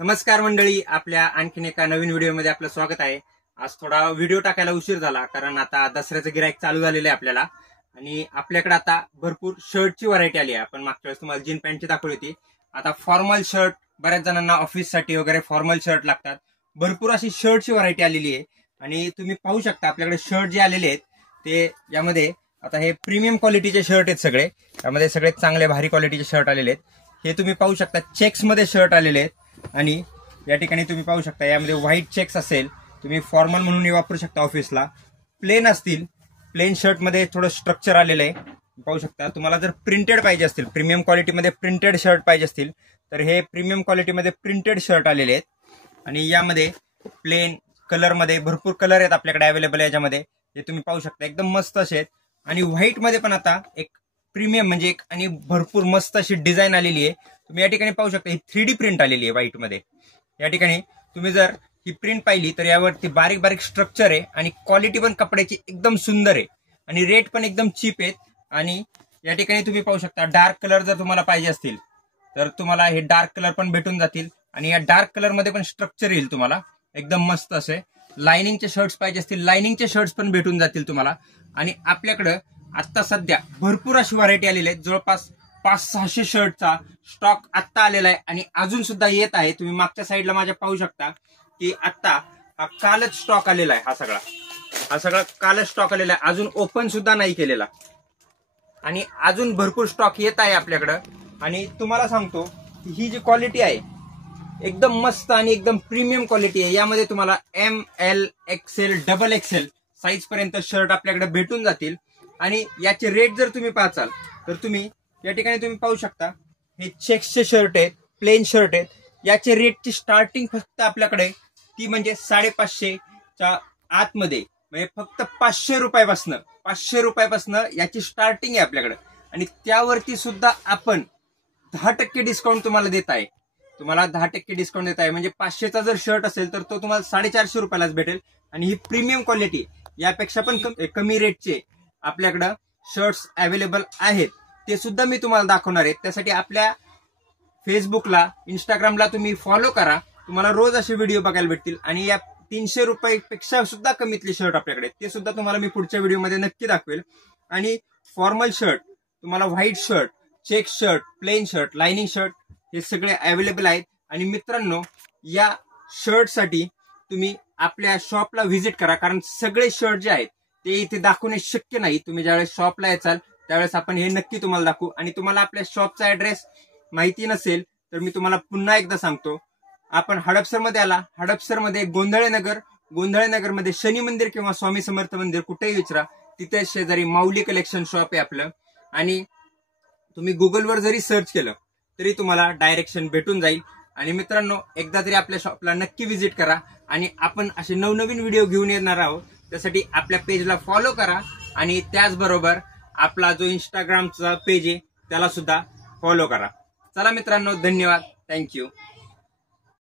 नमस्कार मंडळी, आपल्या आणखीन एका नवीन व्हिडिओमध्ये आपलं स्वागत आहे। आज थोडा व्हिडिओ टाकायला उशीर झाला कारण आता दसऱ्याचं गिराईक चालू झालेलं आहे आपल्याला आणि आपल्याकडे आता भरपूर शर्टची व्हरायटी आली आहे। आपण मागच्या वेळेस तुम्हाला जीन पॅन्टची दाखवली होती। आता फॉर्मल शर्ट, बऱ्याच जणांना ऑफिससाठी वगैरे फॉर्मल शर्ट लागतात। भरपूर अशी शर्टची व्हरायटी आलेली आहे आणि तुम्ही पाहू शकता आपल्याकडे शर्ट जे आलेले आहेत ते यामध्ये आता हे प्रीमियम क्वालिटीचे शर्ट आहेत सगळे। यामध्ये सगळे चांगले भारी क्वालिटीचे शर्ट आलेले आहेत। हे तुम्ही पाहू शकता चेक्स मध्ये शर्ट आलेले आहेत आणि या ठिकाणी तुम्ही पाहू शकता यामध्ये व्हाईट चेक्स असेल, तुम्ही फॉर्मल म्हणून वापरू शकता ऑफिसला। प्लेन असतील, प्लेन शर्ट मध्ये थोडं स्ट्रक्चर आलेलं आहे पाहू शकता। तुम्हाला जर प्रिंटेड पाहिजे असतील, प्रीमियम क्वालिटीमध्ये प्रिंटेड शर्ट पाहिजे असतील तर हे प्रीमियम क्वालिटीमध्ये प्रिंटेड शर्ट आलेले आहेत आणि यामध्ये प्लेन कलर मध्ये भरपूर कलर आहेत आपल्याकडे अवेलेबल आहे। याच्यामध्ये हे तुम्ही पाहू शकता एकदम मस्त असे आहेत आणि व्हाईट मध्ये पण आता एक प्रीमियम म्हणजे एक आणि भरपूर मस्त अशी डिझाईन आलेली आहे। तुम्ही या ठिकाणी पाहू शकता ही 3D प्रिंट आलेली आहे व्हाईट मध्ये। या ठिकाणी तुम्ही जर ही प्रिंट पाहिली तर यावरती बारीक बारीक स्ट्रक्चर आहे आणि क्वालिटी पण कपड्याची एकदम सुंदर आहे आणि रेट पण एकदम चीप आहेत। आणि या ठिकाणी तुम्ही पाहू शकता डार्क कलर जर तुम्हाला पाहिजे असतील तर तुम्हाला हे डार्क कलर पण भेटून जातील आणि या डार्क कलर मध्ये पण स्ट्रक्चर येईल तुम्हाला एकदम मस्त असे। लाइनिंगचे शर्ट्स पाहिजे असतील, लाइनिंगचे शर्ट्स पण भेटून जातील तुम्हाला। आणि आपल्याकडे आता सध्या भरपूर अशी व्हरायटी आलेली आहे, जवळपास 500-600 शर्टचा स्टॉक आत्ता आलेला आहे आणि अजून सुद्धा येत आहे। तुम्ही मागच्या साईडला माझ्या पाहू शकता की आत्ता हा कालच स्टॉक आलेला आहे। हा सगळा कालच स्टॉक आलेला आहे, अजून ओपन सुद्धा नाही केलेला आणि अजून भरपूर स्टॉक येत आहे आपल्याकडे। आणि तुम्हाला सांगतो की ही जी क्वालिटी आहे एकदम मस्त आणि एकदम प्रीमियम क्वालिटी आहे। यामध्ये तुम्हाला ML XL XXL साईज पर्यंत शर्ट आपल्याकडे भेटून जातील आणि याचे रेट जर तुम्ही पाहाल तर तुम्ही या ठिकाणी तुम्ही पाहू शकता हे चेक्सचे शर्ट आहेत, प्लेन शर्ट आहेत। याचे रेटची स्टार्टिंग फक्त आपल्याकडे ती म्हणजे 550च्या आतमध्ये, म्हणजे फक्त 500 रुपयापासून याची स्टार्टिंग आहे आपल्याकडे आणि त्यावरती सुद्धा आपण 10% डिस्काउंट तुम्हाला देत आहे। तुम्हाला 10% डिस्काउंट देत आहे म्हणजे 500चा जर शर्ट असेल तर तो तुम्हाला 450 रुपयालाच भेटेल आणि ही प्रीमियम क्वालिटी यापेक्षा पण कमी रेटचे आपल्याकडे शर्ट्स अवेलेबल आहेत, ते सुद्धा मी तुम्हाला दाखवणार आहे। त्यासाठी आपल्या फेसबुकला, इंस्टाग्रामला तुम्ही फॉलो करा, तुम्हाला रोज असे व्हिडिओ बघायला भेटतील। आणि या 300 रुपयापेक्षा सुद्धा कमीतले शर्ट आपल्याकडे ते सुद्धा तुम्हाला मी पुढच्या व्हिडिओमध्ये नक्की दाखवेल। आणि फॉर्मल शर्ट, तुम्हाला white shirt, check shirt, plain shirt, lining shirt हे सगळे अवेलेबल आहेत। आणि मित्रांनो, या शर्टसाठी तुम्ही आपल्या शॉपला व्हिजिट करा, कारण सगळे शर्ट जे आहेत ते इथे दाखवणे शक्य नाही। तुम्ही ज्यावेळेस शॉपला याचाल त्यावेळेस आपण हे नक्की तुम्हाला दाखवू। आणि तुम्हाला आपल्या शॉपचा ऍड्रेस माहिती नसेल तर मी तुम्हाला पुन्हा एकदा सांगतो। आपण हडपसरमध्ये आला, हडपसरमध्ये गोंधळे नगरमध्ये शनी मंदिर किंवा स्वामी समर्थ मंदिर कुठेही विचारा, तिथे शेजारी माऊली कलेक्शन शॉप आहे आपलं। आणि तुम्ही गुगलवर जरी सर्च केलं तरी तुम्हाला डायरेक्शन भेटून जाईल। आणि मित्रांनो, एकदा तरी आपल्या शॉपला नक्की व्हिजिट करा आणि आपण असे नवनवीन व्हिडिओ घेऊन येणार आहोत। त्यासाठी आपल्या पेजला फॉलो करा आणि त्याचबरोबर आपला जो इंस्टाग्रामचा पेज आहे त्याला सुद्धा फॉलो करा। चला मित्रांनो, धन्यवाद, थँक्यू।